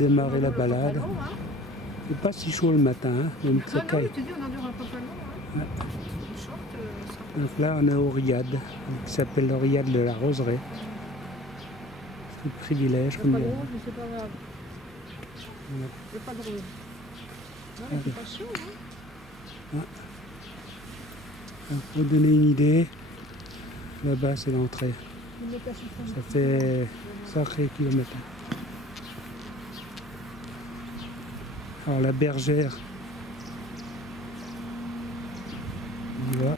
démarrer la balade. C'est pas si chaud le matin, hein, donc ça caille. Tu dis, on endure un pantalon. Ouais. Donc là, on est au riad, qui s'appelle le riad de la Roseraie. C'est un privilège. C'est pas drôle, mais c'est pas grave. Voilà. C'est pas drôle. Non, mais c'est pas chaud, hein. Pour donner une idée, là-bas c'est l'entrée. Ça fait sacré kilomètres. Alors la bergère, on y va.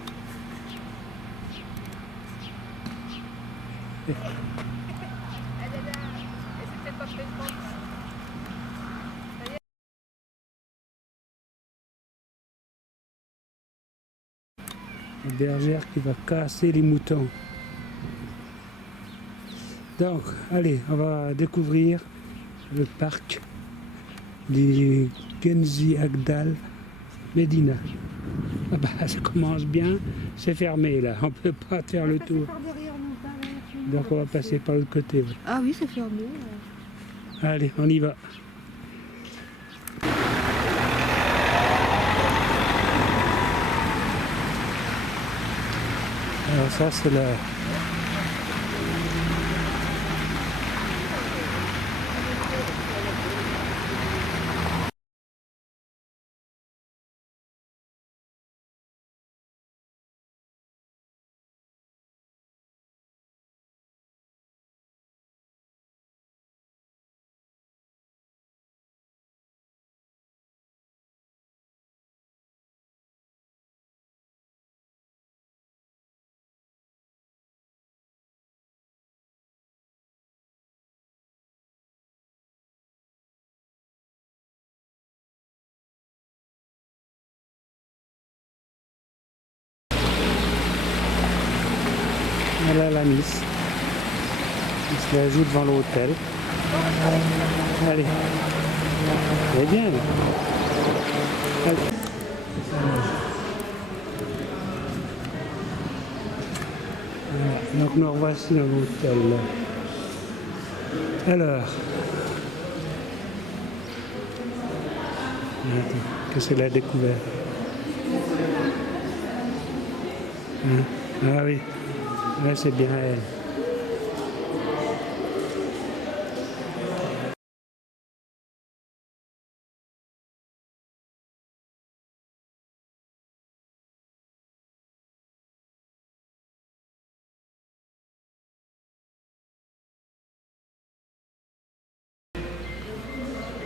La bergère qui va casser les moutons. Donc, allez, on va découvrir le parc du Genzi Agdal Medina. Ah bah, ça commence bien, c'est fermé là, on peut pas faire le tour. Donc on va passer par l'autre côté. Ouais. Ah oui, c'est fermé. Allez, on y va. Alors ça c'est voilà la Nice. Il se la joue devant l'hôtel. Allez. C'est bien là. Allez. Voilà. Donc nous revoici dans l'hôtel. Alors. Attends, qu'est-ce qu'elle a découvert? Hein? Ah oui. Là c'est bien elle.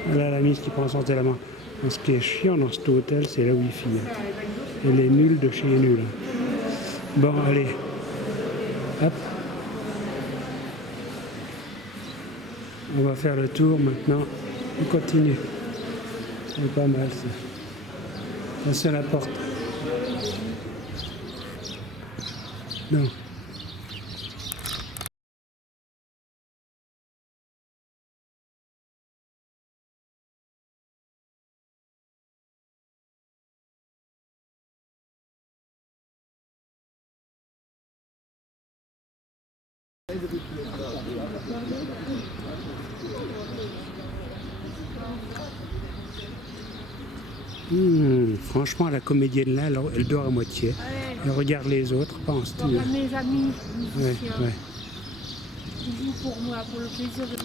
Voilà la mise qui prend sortir la main. Ce qui est chiant dans cet hôtel, c'est la wifi. Elle est nulle de chez nulle. Bon, allez. Hop. On va faire le tour maintenant. On continue. C'est pas mal ça. Attention à la porte. Non. Franchement, la comédienne là, elle dort à moitié. Elle regarde les autres, pense-tu? Mes amis musiciens. Ouais. Ils jouent pour moi, pour le plaisir de...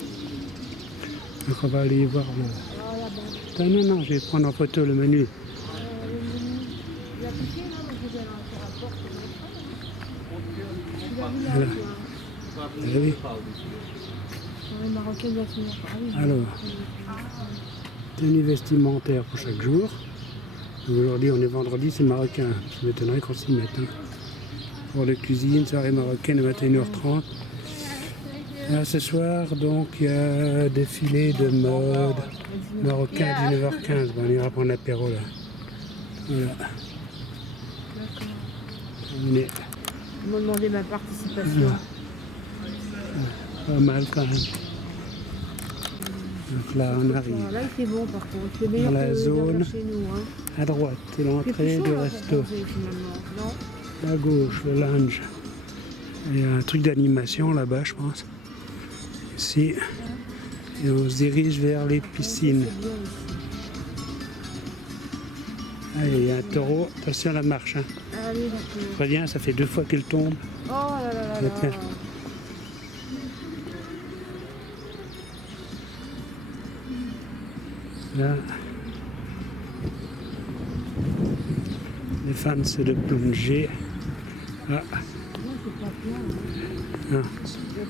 Donc on va aller voir le... Attends, non, je vais prendre en photo le menu. Voilà. Oui. Alors, tenue vestimentaire pour chaque jour. Aujourd'hui, on est vendredi, c'est marocain. Ça m'étonnerait qu'on s'y mette. Hein. Pour la cuisine, soirée marocaine à 21h30. Alors, ce soir, donc, il y a défilé de mode marocain à 19h15. Bon, on ira prendre l'apéro là. Voilà. Terminé. Ils m'ont demandé ma participation. Pas mal quand même. Donc là, on arrive. Là, il fait bon par contre. C'est meilleur dans la que zone chez nous. Hein. À droite, c'est l'entrée du resto. À gauche, le lounge. Il y a un truc d'animation là-bas, je pense. Ici, Et on se dirige vers les piscines. C'est bien ici. Allez, il y a un taureau. Attention à la marche. Hein. Allez, d'accord. Très bien, ça fait 2 fois qu'il tombe. Oh là là là là. Ok. Là, les fans de plongée. Ah, Non, c'est pas bien. ah. Il y a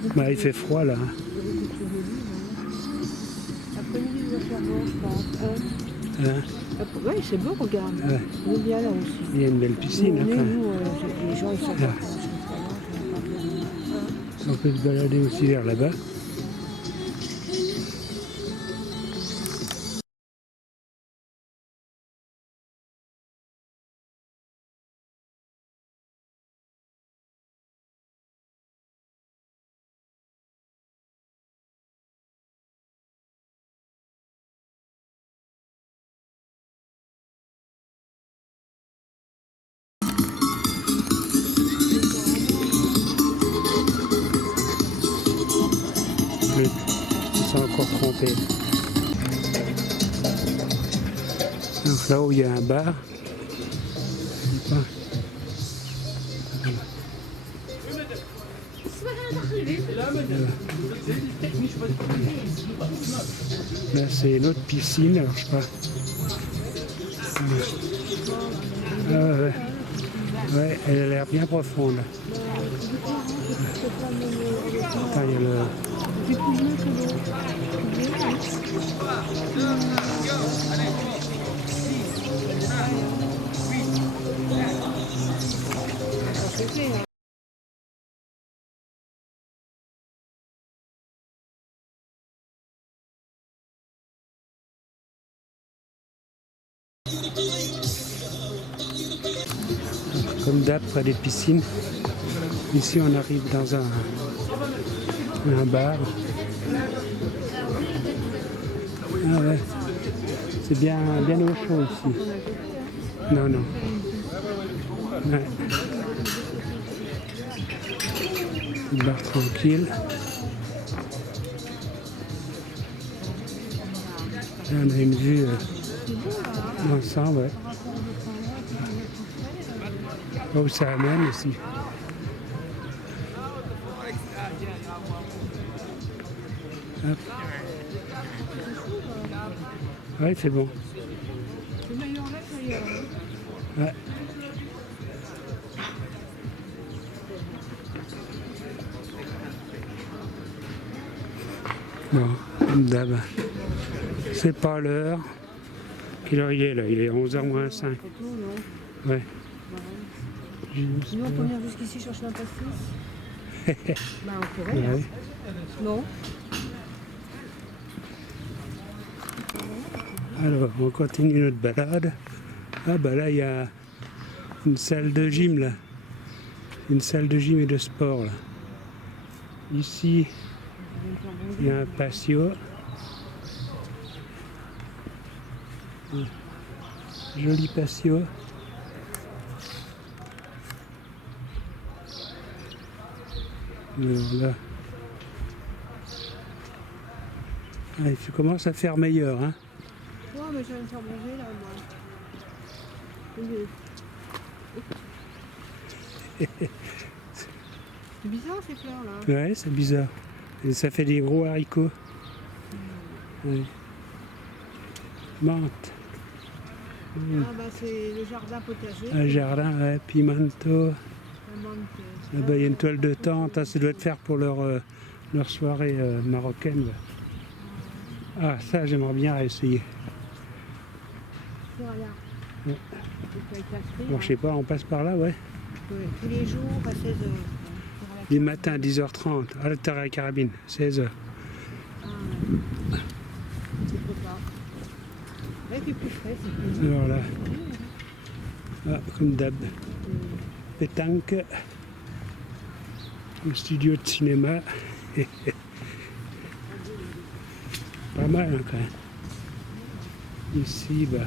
beaucoup Bah, il de- fait froid là. il y a beaucoup de choses de livres, hein. Après-midi, il doit faire beau, je pense. Hein. Oui, c'est beau, regarde. Ouais. On est bien là aussi. Il y a une belle piscine. Nous, on est, Hein, nous, les gens, ils sont Ah. pas on peut se balader aussi vers là-bas. Ils sont encore trompés. Donc là où il y a un bar. Je sais pas. Là c'est une autre piscine, alors je sais pas. Ah ouais. Ouais, elle a l'air bien profonde. Attends, il y a le. C'est plus bleu que l'eau. C'est fait, hein. Comme d'hab, près des piscines. Ici, on arrive dans un bar. Ah ouais. C'est bien, bien au chaud ici. Non, non. Ouais. Un bar tranquille. Là, on a une vue d'ensemble, ouais. Là où ça amène aussi. Hop. Ouais, c'est bon. C'est meilleur là qu'ailleurs. Ouais. Bon, comme d'hab. C'est pas l'heure. Quelle heure il est là? Il est 11h moins 5. Non. Ouais. Juste, Sinon, on peut venir jusqu'ici chercher un pastis. Bah, on pourrait. ouais. Non. Alors, on continue notre balade. Ah bah là, il y a une salle de gym là. Une salle de gym et de sport là. Ici, il y a un patio. Joli patio. Alors là. Ah, il commence à faire meilleur, hein. Non, mais je vais me faire manger là, moi. C'est bizarre ces fleurs là. Ouais, c'est bizarre. Et ça fait des gros haricots. Ouais. Menthe. Ah bah c'est le jardin potager. Un jardin, ouais, pimento. La menthe, Là-bas, il y a une toile de tente. Ah, ça doit être faire pour leur soirée marocaine. Là. Ah, ça, j'aimerais bien essayer. c'est rien. Ouais. C'est avec la frise, Bon, je sais pas, on passe par là, ouais. hein. Tous les jours à 16h. Les matins, 10h30, à la terre à la carabine, 16h. C'est trop tard. Ouais, il fait plus frais, c'est plus. Alors là, ah, comme d'hab, pétanque, un studio de cinéma. Pas mal, hein, quand même. Ici, bah,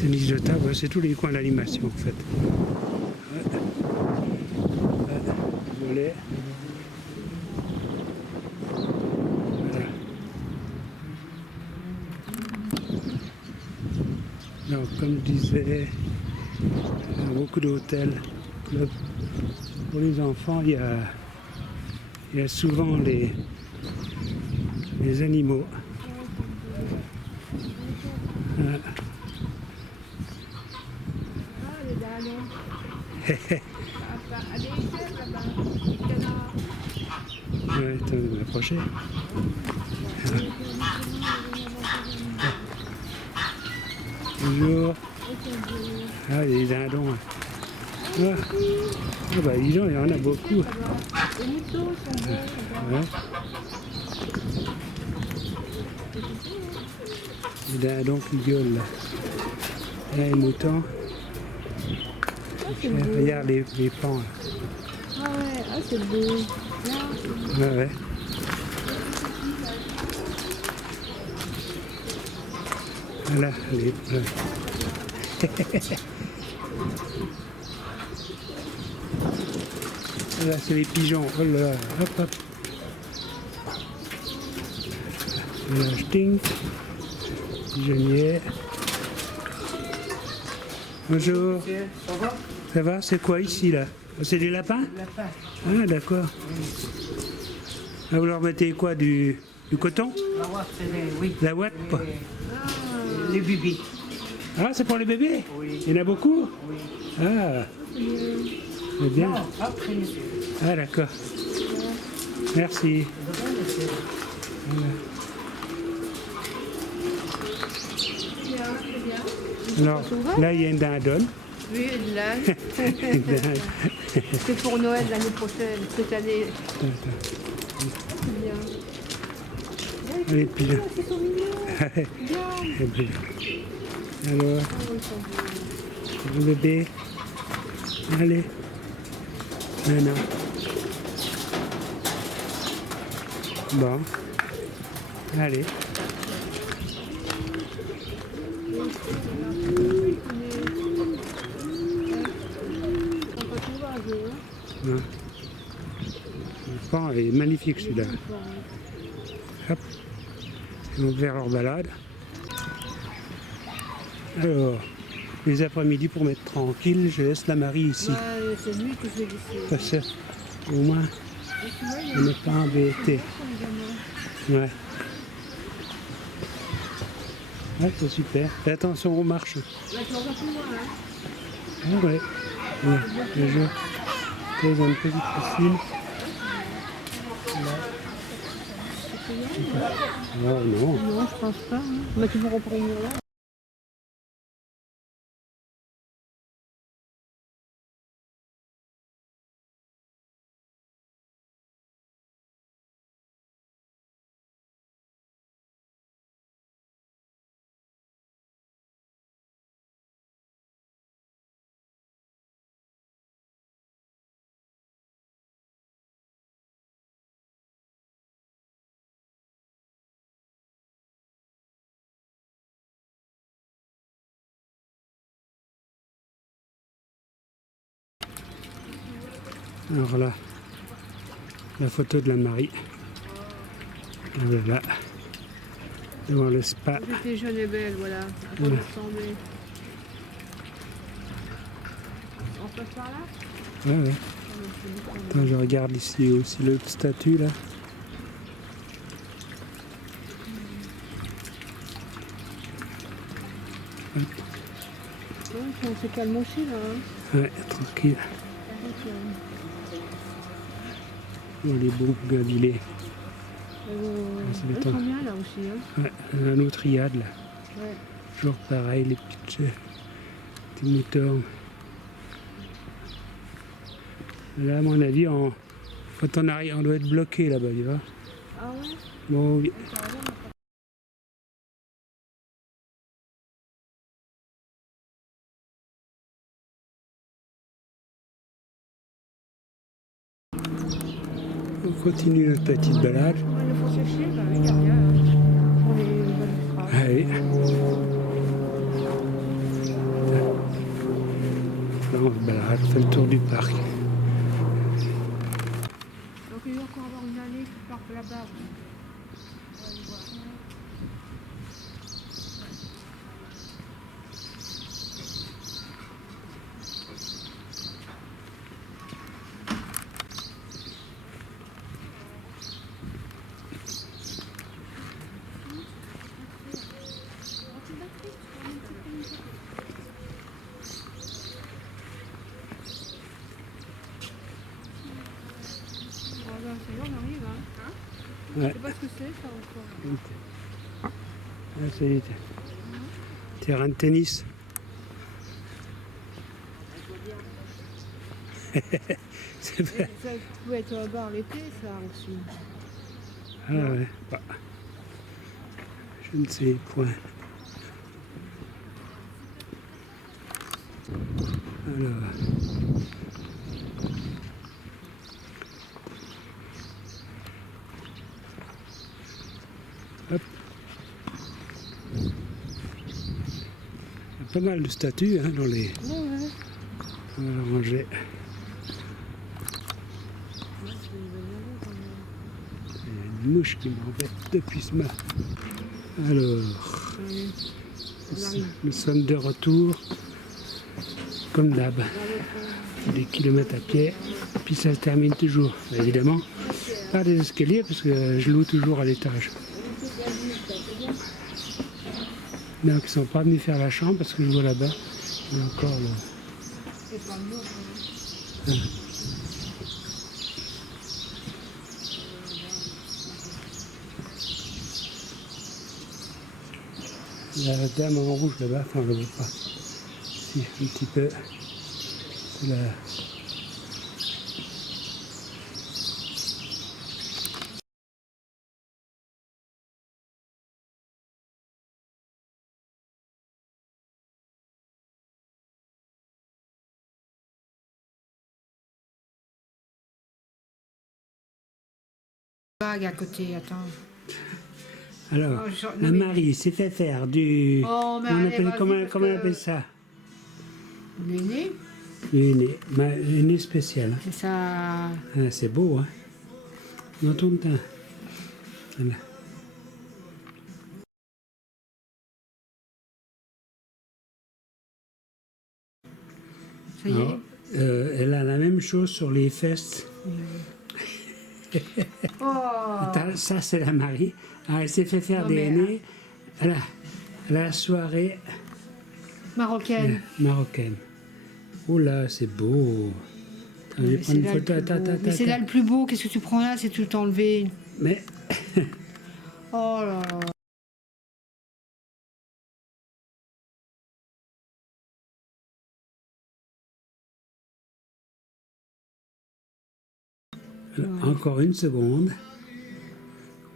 tennis de table, c'est tous les coins d'animation en fait. Ouais. Ouais. Volet. Alors, comme je disais, il y a beaucoup d'hôtels, clubs. Pour les enfants, il y a souvent les animaux. Ouais. Ah, les dindons. À des chèvres là-bas, des canards. Ouais, attends, je vais m'approcher. Bonjour. Ah, les dindons. Ah, ah bah dis donc, il y en a beaucoup. Les moutons sont beaux. Ouais. Les dindons qui gueulent là. Là, les moutons. C'est beau. Regarde les pans là. Ah ouais, ah c'est beau. Là, Ouais, ouais. Voilà, les... Là, c'est les pigeons. Oh là là, hop, hop. Là, je ting. Pigeonnier. Bonjour. Ça va? C'est quoi ici, là? C'est des lapins? Lapin. Ah, d'accord. Ah, vous leur mettez quoi? Du coton? La ouate, c'est les, oui. La ouate? Les bébés. Ah, c'est pour les bébés? Oui. Il y en a beaucoup? Oui. Ah, c'est bien. Non, après, monsieur. Ah, d'accord. Merci. Alors, là, il y a une dindonne. oui, de l'âne. C'est pour Noël l'année prochaine, cette année. C'est bien. Allez, pigeons. Ils sont mignons. Bien. Alors, Oh, ils sont beaux. le bébé. Allez. Maintenant. Bon. Allez. Ils sont pas tout rasés, hein. Hein. Le pan est magnifique celui-là. Hop. Ils vont faire leur balade. Alors, les après-midi pour m'être tranquille, je laisse la Marie ici. Ouais, c'est lui qui fait du Parce que, au moins, on n'est pas embêté. Ouais. Ouais, c'est super. Fais attention aux marches. Maintenant, on va plus loin, hein. Ah ouais. Ouais, le jeu. Ils ont une petite piscine. Oh non. Non, je pense pas. Hein. Mais tu vas reprendre là. Alors là, la photo de la Marie. Voilà. Devant le spa. J'étais jeune et belle, voilà. À quoi Ouais. ressembler. On passe par là. Ouais, ouais. Attends, je regarde ici aussi l'autre statue là. Ouais, on se calme aussi là. Hein. Ouais, tranquille. Oh, les beaux gavilés. c'est Elles béton. sont bien là aussi. Hein. Ouais, un autre riad là. Ouais. Toujours pareil, les petits moutons. Là, à mon avis, quand on arrive, on doit être bloqué là-bas, tu vois. Ah ouais. Bon, oui. On continue notre petite balade. Ouais, il faut sécher, bah, avec un bien. Pour les balustrades. Allez. Là, on se balade, on fait le tour du parc. Donc il doit encore avoir une allée qui part là-bas. On va aller voir. Ouais. Je sais pas ce que c'est ça encore. Ah, c'est des terrain de tennis. C'est pas... Ça pouvait être au bar l'été, ça aussi. Ah ouais, bah, je ne sais point. Alors, hop. Il y a pas mal de statues hein, dans les rangées. Il y a une mouche qui m'embête depuis ce matin. Alors, nous sommes de retour, comme d'hab, des kilomètres à pied, puis ça se termine toujours, évidemment, par des escaliers, parce que je loue toujours à l'étage. Donc ils ne sont pas venus faire la chambre, parce que je vois là-bas, il y a encore le... La dame en rouge là-bas, enfin on ne le voit pas. Si, un petit peu. C'est la... Vague à côté, attends. Alors, Oh, la mais- Marie s'est fait faire du... Oh, mais on allez, appelle, vas-y, comment parce comment on que- appelle ça? L'aîné, Le nez spécial. c'est ça. Ah, c'est beau, hein? Dans ton teint. Voilà. Ça y Alors, est. elle a la même chose sur les fesses. Oh, Ça, c'est la Marie. Alors, elle s'est fait faire Non, des mais, nez à la soirée marocaine. marocaine. Oh là, c'est beau. Attends, je vais Mais prendre c'est une là le photo. plus Attends, beau. attends, Mais c'est là attends. le plus beau. Qu'est-ce que tu prends là? C'est tout enlevé. Mais Oh là là. encore une seconde.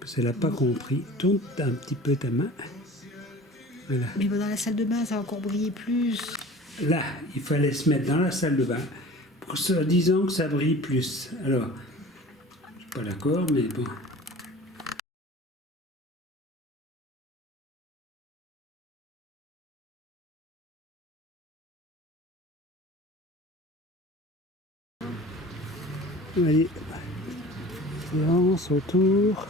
Parce qu'elle n'a pas compris. Tourne un petit peu ta main. Voilà. Mais dans la salle de bain, ça va encore briller plus. Là, il fallait se mettre dans la salle de bain pour se disant que ça brille plus. Alors, je suis pas d'accord, mais bon. Allez, séance autour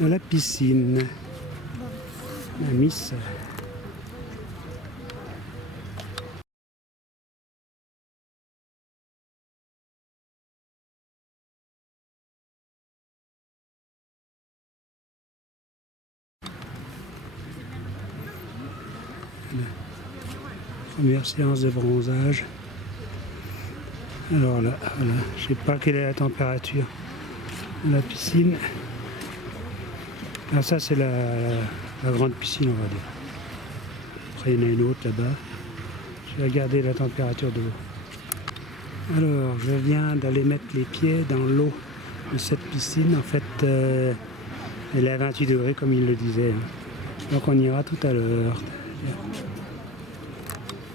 de la piscine. La Miss. Première séance de bronzage. Alors là, voilà, je sais pas quelle est la température de la piscine. Ah, ça c'est la grande piscine, on va dire. Après il y en a une autre là-bas. Je vais regarder la température de l'eau. Alors, je viens d'aller mettre les pieds dans l'eau de cette piscine. En fait, elle est à 28 degrés comme il le disait. Donc on ira tout à l'heure.